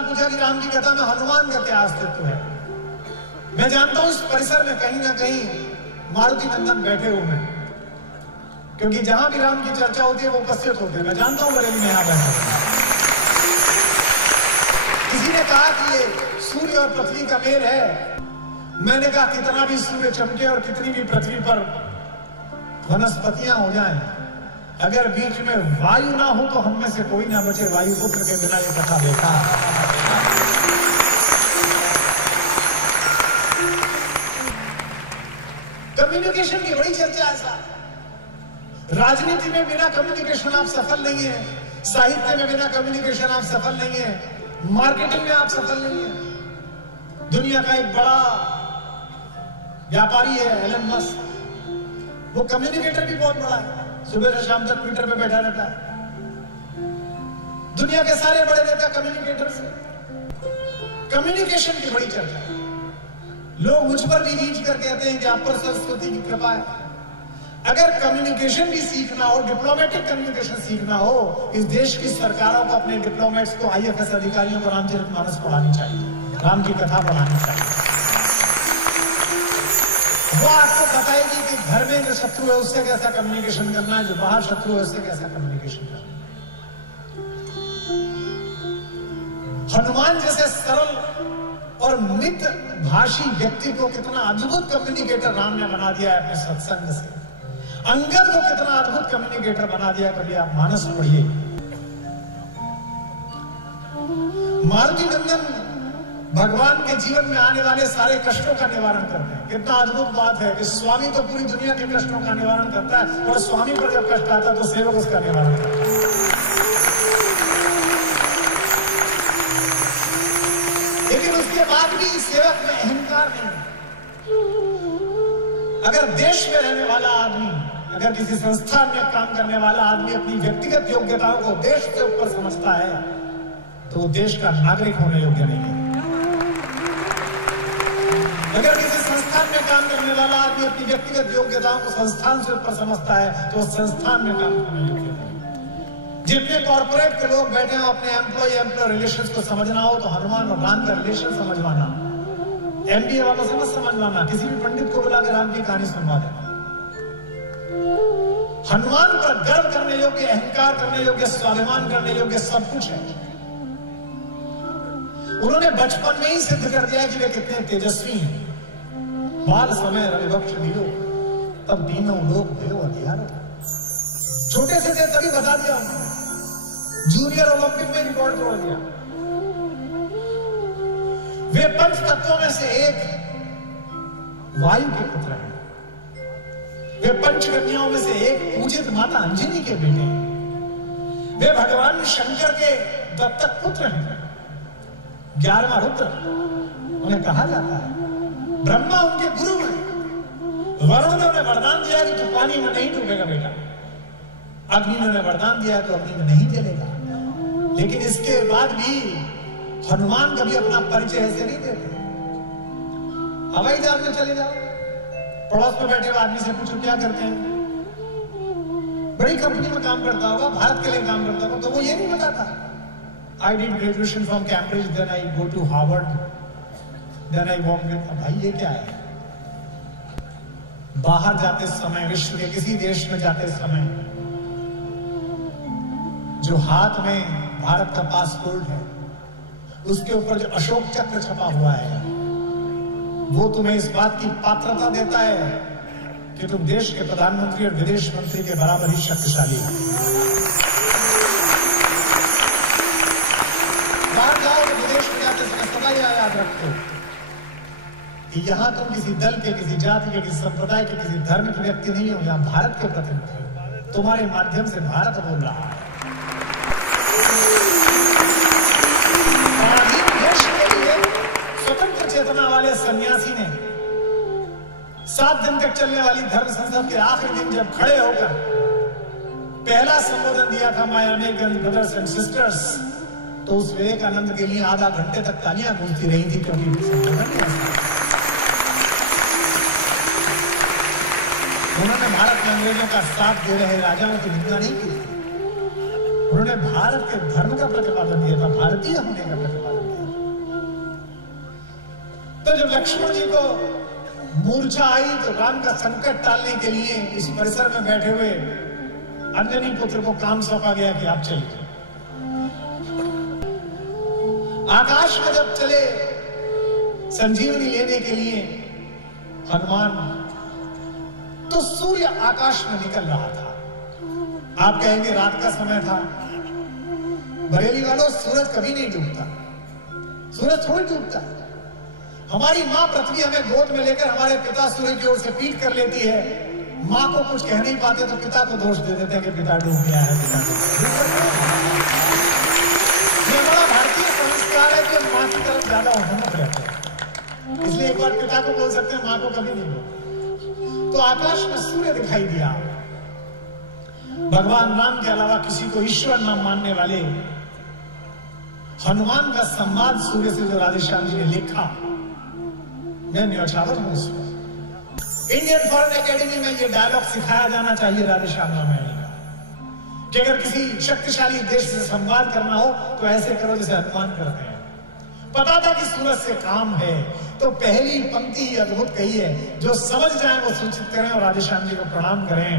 सवाल पूछा कि राम की कथा में हनुमान का क्या अस्तित्व है। मैं जानता हूं इस परिसर में कहीं ना कहीं मारुति नंदन बैठे हुए हैं, क्योंकि जहां भी राम की चर्चा होती है वो उपस्थित होते हैं। मैं जानता हूं बरेली में यहां बैठे। किसी ने कहा कि ये सूर्य और पृथ्वी का मेल है। मैंने कहा कितना भी सूर्य चमके और कितनी भी पृथ्वी पर वनस्पतियां हो जाएं, अगर बीच में वायु ना हो तो हम में से कोई ना बचे। वायु पुत्र के बिना ये कथा देखा। कम्युनिकेशन की बड़ी चर्चा है साहब। राजनीति में बिना कम्युनिकेशन आप सफल नहीं है, साहित्य में बिना कम्युनिकेशन आप सफल नहीं है, मार्केटिंग में आप सफल नहीं है। दुनिया का एक बड़ा व्यापारी है एलन मस्क, वो कम्युनिकेटर भी बहुत बड़ा है। सुबह से शाम तक ट्विटर पे बैठा रहता है। दुनिया के सारे बड़े नेता कम्युनिकेटर से। कम्युनिकेशन की बड़ी चर्चा है। लोग मुझ पर भी रीच कर कहते हैं कि आप पर सरस्वती की कृपा है। अगर कम्युनिकेशन भी सीखना हो, डिप्लोमेटिक कम्युनिकेशन सीखना हो, इस देश की सरकारों को अपने डिप्लोमेट्स को, आईएफएस अधिकारियों को रामचरितमानस पढ़ानी चाहिए, राम की कथा पढ़ानी चाहिए। वो आपको बताएगी कि घर में जो शत्रु है उससे कैसा कम्युनिकेशन करना है, जो बाहर शत्रु है उससे कैसा कम्युनिकेशन करना है। हनुमान जैसे सरल और मित्र भाषी व्यक्ति को कितना अद्भुत कम्युनिकेटर राम ने बना दिया है अपने सत्संग से। अंगद को कितना अद्भुत कम्युनिकेटर बना दिया, कभी आप मानस पढ़िए। मारुति नंदन भगवान के जीवन में आने वाले सारे कष्टों का निवारण करते हैं। कितना अद्भुत बात है कि स्वामी तो पूरी दुनिया के कष्टों का निवारण करता है, और स्वामी पर जब कष्ट आता है तो सेवक उसका निवारण करता है। लेकिन उसके बाद भी सेवक में अहंकार नहीं है। अगर देश में रहने वाला आदमी, अगर किसी संस्थान में काम करने वाला आदमी अपनी व्यक्तिगत योग्यताओं को देश के ऊपर समझता है तो वो देश का नागरिक होने योग्य नहीं है। अगर किसी संस्थान में काम करने वाला आदमी अपनी व्यक्तिगत योग्यताओं को संस्थान से ऊपर समझता है तो संस्थान में काम करने योग्य नहीं। जितने कॉर्पोरेट के लोग बैठे हो, अपने एम्प्लॉय रिलेशंस को समझना हो तो हनुमान और राम का रिलेशन समझवाना। एमबीए वालों से मत समझवाना, किसी भी पंडित को बुला के राम की कहानी सुनवा देना। हनुमान पर गर्व करने योग्य, अहंकार करने योग्य, स्वाभिमान करने योग्य सब कुछ है। उन्होंने बचपन में ही सिद्ध कर दिया कि वे कितने तेजस्वी हैं। बाल समय रविवक्ष दियो, तब दीनों लोग देव अधियारो। छोटे से थे तभी बता दिया उन्होंने। जूनियर ओलंपिक में रिकॉर्ड तोड़ दिया। वे पंच तत्वों में से एक वायु के पुत्र हैं। वे पंच कन्याओं में से एक पूजित माता अंजनी के बेटे हैं। वे भगवान शंकर के दत्तक पुत्र हैं। 11वां रुद्र उन्हें कहा जाता है। ब्रह्मा उनके गुरु हैं। वरुण ने उन्हें वरदान दिया कि तू पानी में नहीं डूबेगा बेटा। अग्नि ने उन्हें वरदान दिया तो अग्नि में नहीं जलेगा। लेकिन इसके बाद भी हनुमान कभी अपना परिचय ऐसे नहीं देते। हवाई जहाज में चले जाओ, पड़ोस में बैठे हुए आदमी से पूछो क्या करते हैं। बड़ी कंपनी में काम करता होगा, भारत के लिए काम करता होगा, तो वो ये नहीं बताता I did graduation from Cambridge, then I go to Harvard, then I work with। भाई ये क्या है? बाहर जाते समय, विश्व के किसी देश में जाते समय, जो हाथ में भारत का पासपोर्ट है उसके ऊपर जो अशोक चक्र छपा हुआ है वो तुम्हें इस बात की पात्रता देता है कि तुम देश के प्रधानमंत्री और विदेश मंत्री के बराबर ही शक्तिशाली हो। बाहर जाओ तो विदेश में जाते समय सदा याद रखो कि यहां तुम किसी दल के, किसी जाति के, किसी संप्रदाय के, किसी धर्म के व्यक्ति नहीं हो, यहां भारत के प्रतिनिधि हो। तुम्हारे माध्यम से भारत बोल रहा है। स्वतंत्र चेतना वाले सन्यासी ने 7 दिन तक चलने वाली धर्म संसद के आखिरी दिन जब खड़े होकर पहला संबोधन दिया था, my American brothers and sisters, तो उस विवेकानंद के लिए आधा घंटे तक तालियां गूंजती रही थी, क्योंकि संबोधन उन्होंने भारत में अंग्रेजों का साथ दे रहे राजाओं की निंदा नहीं की। उन्होंने भारत के धर्म का प्रतिपादन किया था, भारतीय होने का प्रतिपादन किया। तो जब लक्ष्मण जी को मूर्छा आई तो राम का संकट टालने के लिए इस परिसर में बैठे हुए अंजनी पुत्र को काम सौंपा गया कि आप चलिए। आकाश में जब चले संजीवनी लेने के लिए हनुमान, तो सूर्य आकाश में निकल रहा था। आप कहेंगे रात का समय था। बरेली वालों, सूरज कभी नहीं डूबता, सूरज थोड़ी डूबता। हमारी मां पृथ्वी हमें गोद में लेकर हमारे पिता सूर्य की ओर से पीठ कर लेती है। मां को कुछ कह नहीं पाते तो पिता को दोष दे देते हैं कि पिता डूब गया है, पिता डूब गया। ये बड़ा भारतीय संस्कार है कि मां की तरफ ज्यादा उन्मुख रहते हैं, इसलिए एक बार पिता को बोल सकते हैं, मां को कभी नहीं बोल। तो आकाश में सूर्य दिखाई दिया। भगवान राम के अलावा किसी को ईश्वर नाम मानने वाले हनुमान का संवाद सूर्य से जो राधेश्याम जी ने लिखा, मैं न्यौछावर हूं उसमें। इंडियन फॉरेन एकेडमी में यह डायलॉग सिखाया जाना चाहिए राधेश्याम रामायण का, कि अगर किसी शक्तिशाली देश से संवाद करना हो तो ऐसे करो जैसे हनुमान करते हैं। पता था कि सूरज से काम है, तो पहली पंक्ति ही अद्भुत कही है, जो समझ जाए वो सूचित करें और राधेश्याम जी को प्रणाम करें।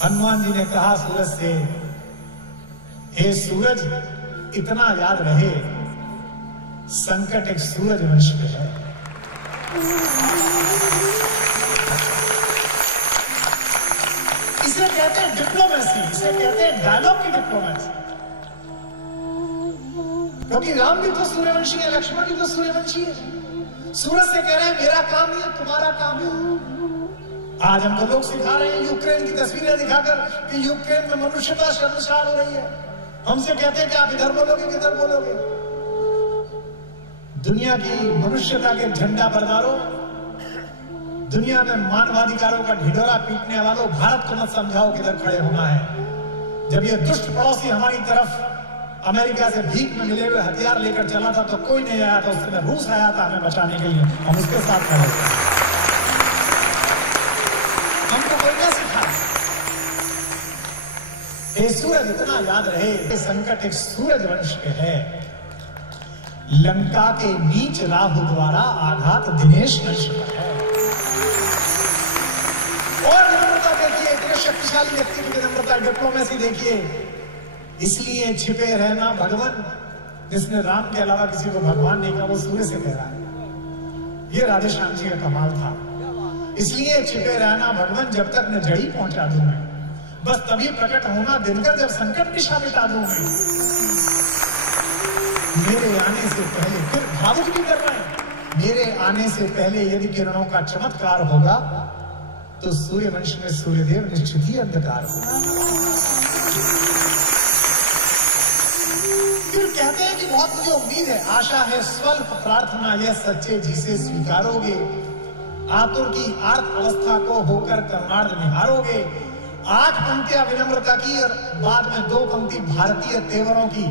हनुमान जी ने कहा सूरज से, हे सूरज, इतना याद रहे, संकट एक सूरज वंश पे है। इसे कहते हैं डिप्लोमेसी, इसे कहते हैं डायलॉग की डिप्लोमेसी। क्योंकि राम भी तो सूर्यवंशी है, लक्ष्मण भी तो सूर्यवंशी है। सूरज से कह रहे हैं मेरा काम नहीं है, तुम्हारा काम है। आज हमको लोग सिखा रहे हैं यूक्रेन की तस्वीरें दिखाकर कि यूक्रेन में मनुष्यता शर्मसार हो रही है। हमसे कहते हैं कि आप इधर बोलोगे किधर बोलोगे। दुनिया की मनुष्यता के झंडा बरदारों, दुनिया में मानवाधिकारों का ढिढोरा पीटने वालों, भारत को मत समझाओ किधर खड़े होना है। जब ये दुष्ट पड़ोसी हमारी तरफ अमेरिका से भीख में मिले हुए हथियार लेकर चला था तो कोई नहीं आया था, उस समय रूस आया था हमें बचाने के लिए, हम उसके साथ खड़े थे। हमको कोई ना सिखा। ये सूरज इतना याद रहे, संकट एक सूरज वंश पे है। लंका के नीच राहु द्वारा आघात दिनेश वंश पर है। और विनम्रता देखिए, इतने शक्तिशाली व्यक्ति की विनम्रता, डिप्लोमेसी देखिए। इसलिए छिपे रहना भगवान, जिसने राम के अलावा किसी को भगवान नहीं कहा, वो सूर्य से कह रहा है। ये राधेश्याम जी का कमाल था। इसलिए छिपे रहना भगवान, जब तक न जड़ी पहुंचा दूं मैं, बस तभी प्रकट होना दिनकर, जब संकट निशा मिटा दूं मैं। मेरे आने से पहले, फिर भावुक भी कर रहे हैं, मेरे आने से पहले यदि किरणों का चमत्कार होगा तो सूर्यवंश में सूर्यदेव निश्चित ही अंधकार होगा। फिर कहते हैं कि बहुत मुझे उम्मीद है, आशा है, स्वल्प प्रार्थना यह सच्चे जी से स्वीकारोगे। आतुर की आर्त अवस्था को होकर कर्णार्ध निहारोगे। 8 पंक्तियां विनम्रता की और बाद में 2 पंक्ति भारतीय तेवरों की।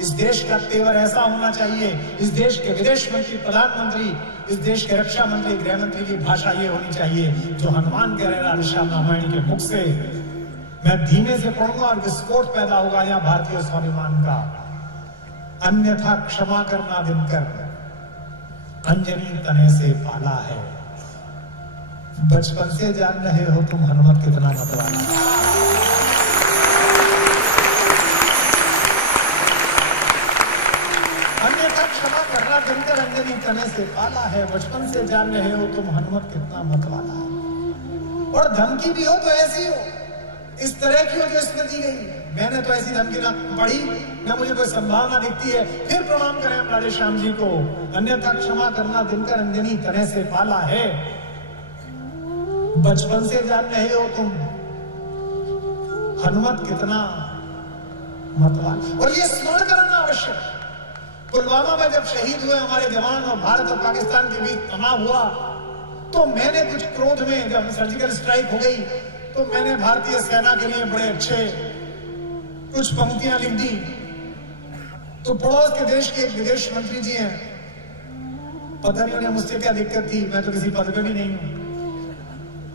इस देश का तेवर ऐसा होना चाहिए, इस देश के विदेश मंत्री, प्रधानमंत्री, इस देश के रक्षा मंत्री, गृह मंत्री की भाषा ये होनी चाहिए जो हनुमान कह रहे राधेश्याम रामायण के मुख से। मैं धीमे से पढ़ूंगा और विस्फोट पैदा होगा यहाँ भारतीय स्वाभिमान का। अन्यथा क्षमा करना दिनकर, अंजनी तने से पाला है। बचपन से जान रहे हो तुम हनुमत कितना मतवाला। अन्यथा क्षमा करना दिनकर, अंजनी तने से पाला है। बचपन से जान रहे हो तुम हनुमत कितना मतवाला है। और धमकी भी हो तो ऐसी हो, इस तरह की हो जो इसमें दी गई। मैंने तो ऐसी धमकी ना पढ़ी, ना मुझे कोई संभावना दिखती है। फिर प्रणाम करें हम राधेश्याम जी को। अन्यथा क्षमा करना दिनकर, अंजनी तने से पाला है। बचपन से जान रहे हो तुम हनुमत कितना मतवाला। और ये स्मरण करना आवश्यक। पुलवामा में जब शहीद हुए हमारे जवान और भारत और पाकिस्तान के बीच तनाव हुआ, तो मैंने कुछ क्रोध में, जब सर्जिकल स्ट्राइक हो गई, तो मैंने भारतीय सेना के लिए बड़े अच्छे कुछ पंक्तियां लिख दी। तो पड़ोस के देश के एक विदेश मंत्री जी हैं, पता नहीं उन्हें मुझसे क्या दिक्कत थी, मैं तो किसी पद पे भी नहीं हूं।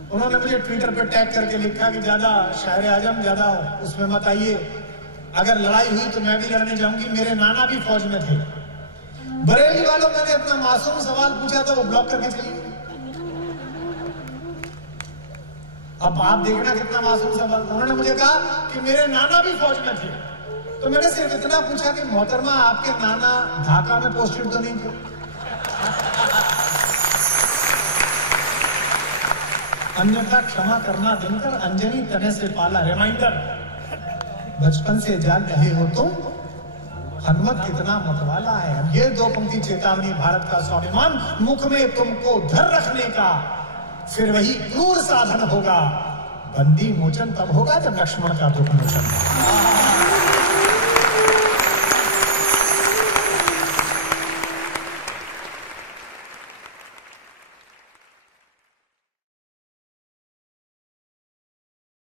उन्होंने मुझे ट्विटर पे टैग करके लिखा कि ज्यादा शायर आजम ज्यादा उसमें मत आइए, अगर लड़ाई हुई तो मैं भी लड़ने जाऊंगी। मेरे नाना भी फौज में थे, बरेली वालों मैंने अपना मासूम सवाल पूछा था, वो ब्लॉक करके चली गई। अब आप देखना कितना मासूम सवाल। उन्होंने मुझे कहा कि मेरे नाना भी फौज में थे, तो मैंने सिर्फ इतना पूछा कि मोहतरमा आपके नाना ढाका में पोस्टेड तो नहीं थे? अन्यथा क्षमा करना दिनकर, अंजनी तने से पाला। रिमाइंडर, बचपन से जान रहे हो तुम हनुमत कितना मतवाला है। अब ये दो पंक्ति चेतावनी, भारत का स्वाभिमान मुख में तुमको धर रखने का, फिर वही क्रूर साधन होगा। बंदी मोचन तब होगा जब लक्ष्मण का दुख मोचन होगा।